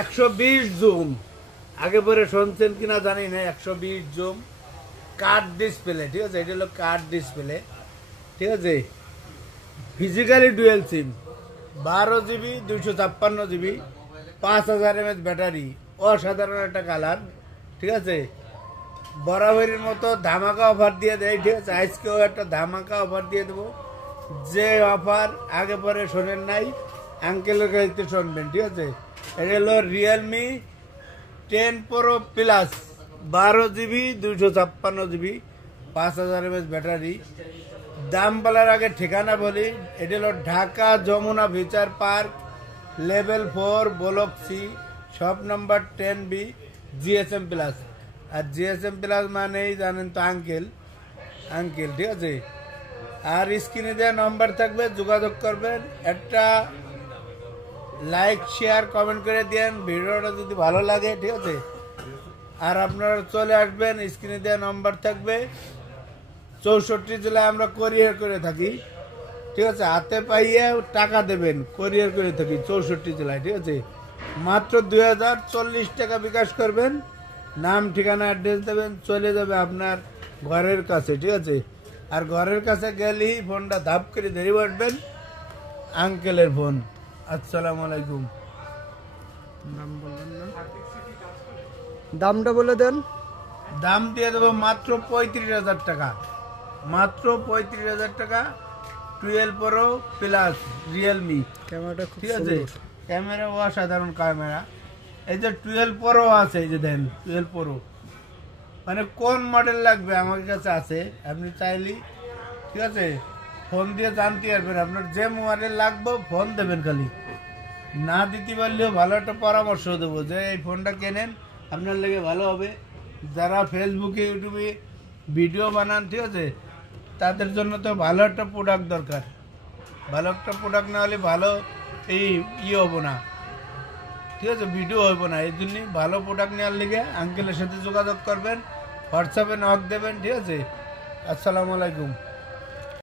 120 zoom, আগে পরে শুনছেন কিনা জানি না। 120 জুম কার্ড ডিসপ্লে, ঠিক আছে, এটা হলো কার্ড ডিসপ্লে, ঠিক আছে। ফিজিক্যালি ডুয়েল সিম, 12 GB 256 GB, 5000 mAh ব্যাটারি, অসাধারণ একটা কালার, ঠিক আছে। বরাবরের মতো ধামাকা অফার দিয়ে দেয়, ঠিক আছে। আজকেও একটা ধামাকা অফার দিয়ে দেবো, যে অফার আগে পরে শোনেন নাই, আঙ্কেলের কাছে শুনবেন, ঠিক আছে। এটা হলো Realme 10 Pro plus, 12 GB 256 GB, 5000 mAh battery. দাম বলার আগে ঠিকানা বলি, এটা হলো Dhaka Jamuna future park, level 4, block C, shop number 10B, GSM plus. আর জিএসএম প্লাস মানেই জানেন তো আঙ্কেল, ঠিক আছে। আর স্ক্রিনে দেওয়া নম্বর থাকবে, যোগাযোগ করবেন। একটা লাইক শেয়ার কমেন্ট করে দেন ভিডিওটা যদি ভালো লাগে, ঠিক আছে। আর আপনারা চলে আসবেন, স্ক্রিনে দেওয়া নম্বর থাকবে। 64 জেলায় আমরা কোরিয়ার করে থাকি, ঠিক আছে। হাতে পাইয়ে টাকা দেবেন, কোরিয়ার করে থাকি 64 জেলায়, ঠিক আছে। মাত্র 2040 টাকা বিকাশ করবেন, নাম ঠিকানা অ্যাড্রেস দেবেন, চলে যাবে আপনার ঘরের কাছে, ঠিক আছে। আর ঘরের কাছে গেলেই ফোনটা ধাপ করে ধরে বসবেন, আঙ্কেলের ফোন। আসসালামু আলাইকুম। নাম বলবেন না, দামটা বলে দেন। দাম দিয়ে দেবো মাত্র 35,000 টাকা, মাত্র 35,000 টাকা। 12 Pro প্লাস রিয়েলমি, ক্যামেরাটা খুব ঠিক আছে। সুন্দর। ক্যামেরা অসাধারণ ক্যামেরা। এই যে 12 Pro আছে, এই যে দেন 12 Pro, মানে কোন মডেল লাগবে আমার কাছে আছে, আপনি চাইলেই, ঠিক আছে, ফোন দিয়ে জানতে পারবেন। আপনার যে মডেল লাগবে ফোন দেবেন, খালি না দিতে পারলেও ভালো একটা পরামর্শ দেবো যে এই ফোনটা কেনেন, আপনার লেগে ভালো হবে। যারা ফেসবুকে ইউটিউবে ভিডিও বানান, ঠিক আছে, তাদের জন্য তো ভালো একটা প্রোডাক্ট দরকার। ভালো একটা প্রোডাক্ট না হলে ভালো এই হবো না, ঠিক আছে, ভিডিও হইব না। এই জন্যই ভালো প্রোডাক্ট নেওয়ার লিগে আঙ্কেলের সাথে যোগাযোগ করবেন, হোয়াটসঅ্যাপে নক দেবেন, ঠিক আছে। আসসালামু আলাইকুম।